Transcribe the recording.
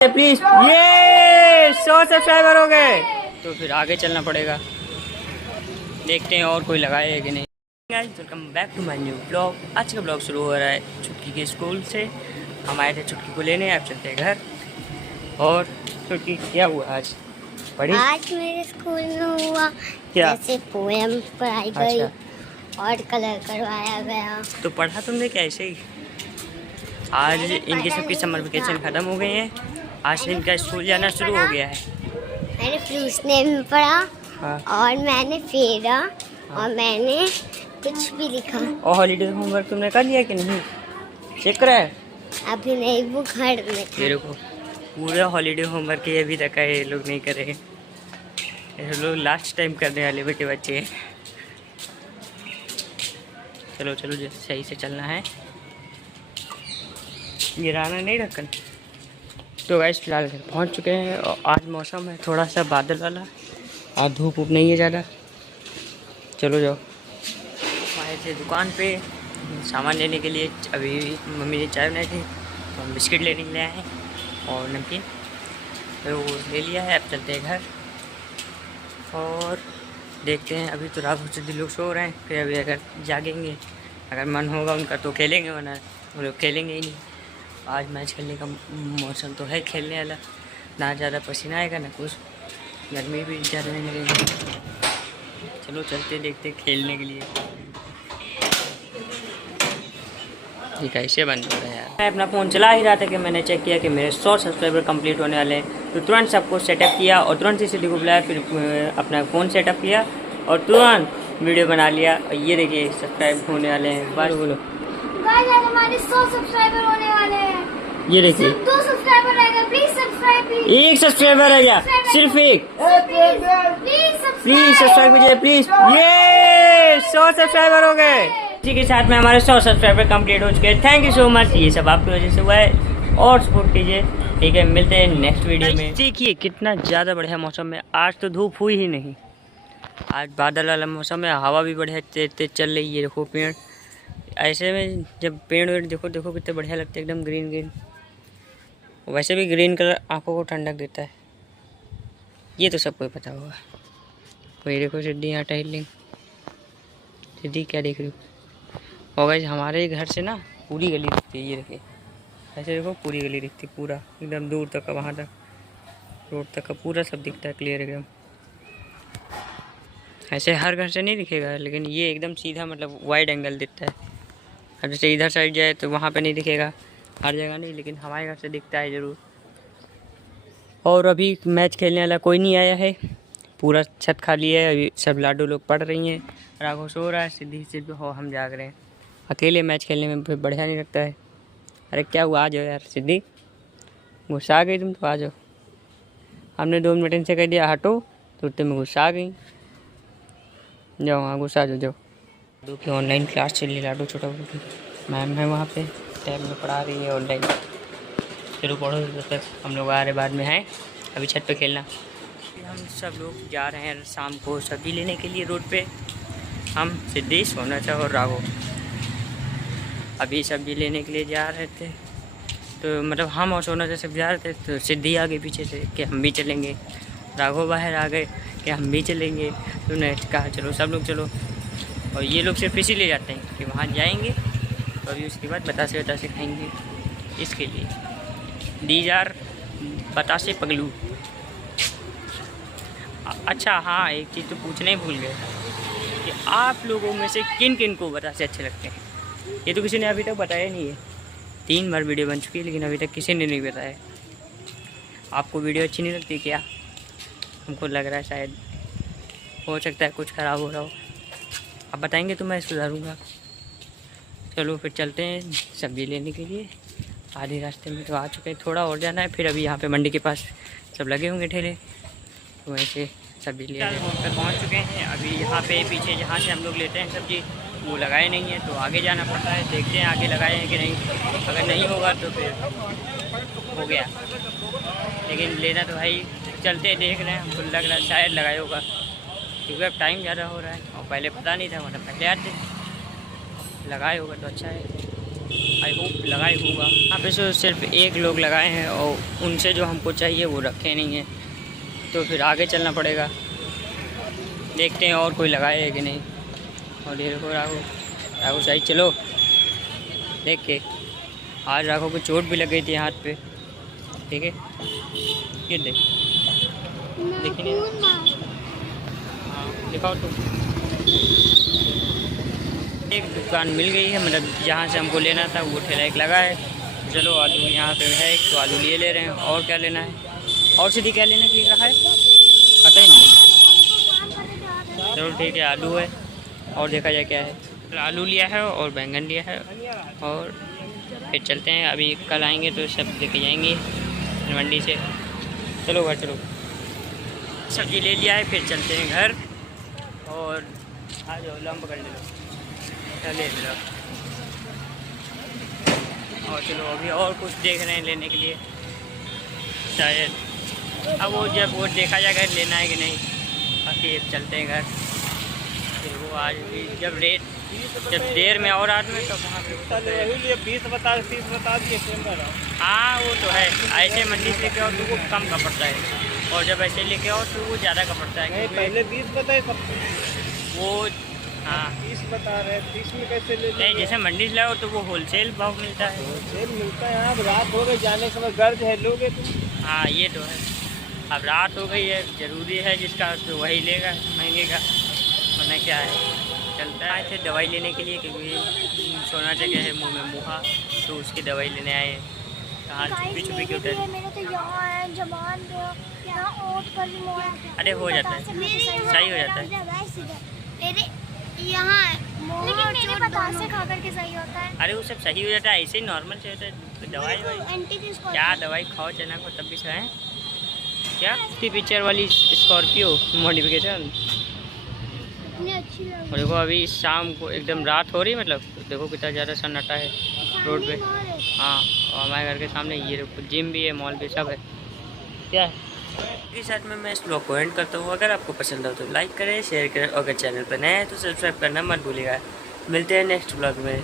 Please. ये 100 subscriber हो गए तो फिर आगे चलना पड़ेगा, देखते हैं और कोई लगाए है कि नहीं। Guys welcome back to my new blog. आज का ब्लॉग शुरू हो रहा है छुटकी के स्कूल से। हम आए थे छुटकी को लेने, अब चलते हैं घर। और छुटकी क्या हुआ आज पढ़ी? आज मेरे स्कूल में हुआ क्या? जैसे पोएम पढ़ाई गई अच्छा। और कलर करवाया गया। तो पढ़ा तुमने क्या ऐसे ही? आज इनकी सबकी समर वेकेशन ख़त्म हो गई है, आज से इनका स्कूल जाना शुरू हो गया है। मैंने फ्रूट्स नेम पढ़ा। हाँ। और मैंने फेरा। हाँ। और मैंने कुछ भी लिखा। और हॉलीडे होमवर्क तुमने कर लिया कि नहीं? चेक करा है? अभी नहीं, वो घर में था। मेरे को पूरा हॉलीडे होमवर्क ये अभी तक है, ये लोग नहीं करे। ये लोग लास्ट टाइम करने वाले बेटे बच्चे। चलो चलो सही से चलना है, गिराना नहीं ढक्कन। तो गाइस फिलहाल घर पहुँच चुके हैं और आज मौसम है थोड़ा सा बादल वाला, आज धूप वूप नहीं है ज़्यादा। चलो जाओ। आए थे दुकान पे सामान लेने के लिए, अभी मम्मी ने चाय बनाई थी तो हम बिस्किट लेने के लिए आए हैं और नमकीन, तो वो ले लिया है। अब चलते हैं घर और देखते हैं। अभी तो रात से लोग सो रहे हैं, फिर अभी अगर जागेंगे, अगर मन होगा उनका तो खेलेंगे, वरना वो लोग खेलेंगे ही नहीं। आज मैच खेलने का मौसम तो है खेलने वाला, ना ज़्यादा पसीना आएगा ना कुछ, गर्मी भी ज़्यादा नहीं लगेगी। चलो चलते देखते खेलने के लिए। ये कैसे बंद हो रहा है यार? मैं अपना फ़ोन चला ही रहा था कि मैंने चेक किया कि मेरे 100 सब्सक्राइबर कंप्लीट होने वाले हैं, तो तुरंत सबको सेटअप किया और तुरंत ही सिद्धि को बुलाया, फिर अपना फ़ोन सेटअप किया और तुरंत वीडियो बना लिया। और ये देखिए सब्सक्राइब होने वाले हैं, बार बोलो। गाइस आज हमारे 100 सब्सक्राइबर होने वाले हैं। ये देखिए 2 सब्सक्राइबर रह गए, प्लीज सब्सक्राइब प्लीज। एक सब्सक्राइबर रह गया, सिर्फ एक। प्लीज सब्सक्राइब कीजिए प्लीज। ये 100 सब्सक्राइबर हो गए। इसी के साथ में हमारे 100 सब्सक्राइबर कंप्लीट हो चुके हैं। थैंक यू सो मच, ये सब आपकी वजह से हुआ है और सपोर्ट कीजिए। ठीक है, मिलते हैं नेक्स्ट वीडियो में। देखिए कितना ज़्यादा बढ़िया मौसम है, आज तो धूप हुई ही नहीं, आज बादल वाला मौसम है, हवा भी बढ़िया तेज तेज चल रही है। देखो पेड़, ऐसे में जब पेड़ वेड़ देखो देखो कितने बढ़िया लगते हैं, एकदम ग्रीन ग्रीन। वैसे भी ग्रीन कलर आंखों को ठंडक देता है, ये तो सबको पता होगा। वही देखो सिद्धि यहाँ टहल रही। सिद्धि क्या देख रही हो? और गाइस हमारे घर से ना पूरी गली दिखती है, ये देखिए ऐसे देखो पूरी गली दिखती है, पूरा एकदम दूर तक का, वहाँ तक रोड तक का पूरा सब दिखता है क्लियर एकदम। ऐसे हर घर से नहीं दिखेगा, लेकिन ये एकदम सीधा मतलब वाइड एंगल दिखता है। अब जैसे इधर साइड जाए तो वहाँ पे नहीं दिखेगा, हर जगह नहीं, लेकिन हमारे घर से दिखता है ज़रूर। और अभी मैच खेलने वाला कोई नहीं आया है, पूरा छत खाली है, अभी सब लाडू लोग पढ़ रही हैं, राघव सो रहा है, सिद्धि सिर्फ हो हम जाग रहे हैं। अकेले मैच खेलने में फिर बढ़िया नहीं लगता है। अरे क्या हुआ, आ जाओ यार सिद्धि, गुस्सा आ गई तुम तो, आ जाओ। हमने 2 मिनट इनसे कह दिया हटो तो उतने में गुस्सा आ गई। जाओ हाँ गुस्सा जाओ जाओ। लाडू की ऑनलाइन क्लास चल रही है, लाडू छोटा की मैम है वहाँ पे, टैब में पढ़ा रही है ऑनलाइन। चलो पढ़ो तब तक, हम लोग आ रहे बाद में हैं, अभी छत पे खेलना। हम सब लोग जा रहे हैं शाम को सब्जी लेने के लिए रोड पे। हम सिद्धि, सोनाचा और राघव अभी सब्जी लेने के लिए जा रहे थे, तो मतलब हम और सोनाचा सब जा रहे थे, तो सिद्धि आगे पीछे से कि हम भी चलेंगे। राघव बाहर आ गए कि हम भी चलेंगे, तो उन्होंने कहा चलो सब लोग चलो। और ये लोग सिर्फ इसीलिए जाते हैं कि वहाँ जाएंगे तो अभी उसके बाद बतासे वतासे खाएंगे, इसके लिए। दीज आर बतासे पगलू। अच्छा हाँ, एक चीज़ तो पूछना ही भूल गए कि आप लोगों में से किन किन को बतासे अच्छे लगते हैं। ये तो किसी ने अभी तक बताया नहीं है, 3 बार वीडियो बन चुकी है लेकिन अभी तक किसी ने नहीं बताया। आपको वीडियो अच्छी नहीं लगती क्या? हमको लग रहा है शायद हो सकता है कुछ ख़राब हो रहा हो, आप बताएंगे तो मैं सुधारूँगा। चलो फिर चलते हैं सब्ज़ी लेने के लिए। आधे रास्ते में तो आ चुके हैं, थोड़ा और जाना है, फिर अभी यहाँ पे मंडी के पास सब लगे होंगे ठेले, तो वहीं से सब्ज़ी ले आए। रोड पर पहुँच चुके हैं। अभी यहाँ पे पीछे जहाँ से हम लोग लेते हैं सब्ज़ी वो लगाए नहीं है, तो आगे जाना पड़ता है, देखते हैं आगे लगाए हैं कि नहीं। अगर नहीं होगा तो फिर हो गया, लेकिन लेना तो भाई चलते देख रहे हैं। हमको लग रहा है शायद लगाए होगा, क्योंकि अब टाइम ज़्यादा हो रहा है और पहले पता नहीं था, मतलब पहले आते लगाए होगा तो अच्छा है। आई होप लगाए होगा। यहाँ पे तो सिर्फ एक लोग लगाए हैं और उनसे जो हमको चाहिए वो रखे नहीं हैं, तो फिर आगे चलना पड़ेगा। देखते हैं और कोई लगाए है कि नहीं। और ये देखो राघो सही चलो देख के। आज राघो को चोट भी लग गई थी हाथ पे, ठीक है। ये देख देखिए, हाँ दिखाओ तुम। एक दुकान मिल गई है, मतलब जहाँ से हमको लेना था वो ठेला एक लगा है। चलो आलू यहाँ पे है तो आलू ले रहे हैं। और क्या लेना है, और सीधी क्या लेने के लिए रखा है पता ही नहीं। चलो ठीक है, आलू है और देखा जाए क्या है। आलू लिया है और बैंगन लिया है और फिर चलते हैं। अभी कल आएंगे तो सब लेके जाएंगे मंडी से। चलो घर चलो, सब्जी ले लिया है, फिर चलते हैं घर। और आ जाओ लंब पकड़ ले लो, ले लो। और चलो अभी और कुछ देख रहे हैं लेने के लिए शायद। अब वो जब वो देखा जाएगा लेना है कि नहीं। बाकी अब चलते हैं घर। फिर वो आज भी जब देर में और आदमी तो वहाँ पे 20 बता 30 बता दिए। हाँ वो तो है, ऐसे मंडी से लेके आओ तो वो कम का पड़ता है, और जब ऐसे लेके आओ तो वो ज़्यादा का पड़ता है। पहले 20 बताए सब वो हाँ 30 बता रहे, 30 में कैसे ले नहीं, जैसे मंडी से लाओ तो वो होलसेल भाव मिलता है। होलसेल मिलता है। यहाँ रात हो गई, जाने के समय गर्ज है, लोगे तुम। हाँ ये तो है, अब रात हो गई है, ज़रूरी है जिसका तो वही लेगा महंगे का, वरना क्या है। चलता है ऐसे दवाई लेने के लिए, क्योंकि सोना जगह है मुँह में मुहा, तो उसकी दवाई लेने आए। कहाँ छुपी छुपी क्यों उतर। मेरे तो यहाँ है जमान यहाँ ओट कर अरे हो जाता है, सही हो जाता है। मेरे यहाँ लेकिन मेरे बतासे खा करके सही होता है। अरे वो सब सही हो जाता है, ऐसे ही नॉर्मल से होता है। दवाई क्या दवाई खाओ चना को तब भी सही है क्या। इसकी पिक्चर वाली स्कॉर्पियो मॉडिफिकेशन। और देखो अभी शाम को एकदम रात हो रही है, मतलब देखो कितना ज़्यादा सन्नाटा है रोड पे। हाँ और हमारे घर के सामने ये देखो जिम भी है, मॉल भी सब है। क्या है इस साथ में मैं इस ब्लॉग को एंड करता हूँ। अगर आपको पसंद हो तो लाइक करें, शेयर करें, और अगर चैनल पर नए हैं तो सब्सक्राइब करना मत भूलिएगा। मिलते हैं नेक्स्ट ब्लॉग में।